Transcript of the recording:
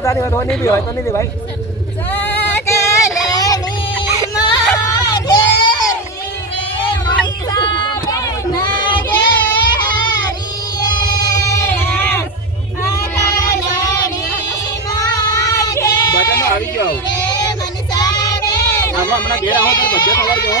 બધાની હોય નહીં બી હોય તો નહીં બી ભાઈ બધાનો આવી ગયો આમાં હમણાં ઘેર આવો તો બધે ખબર જો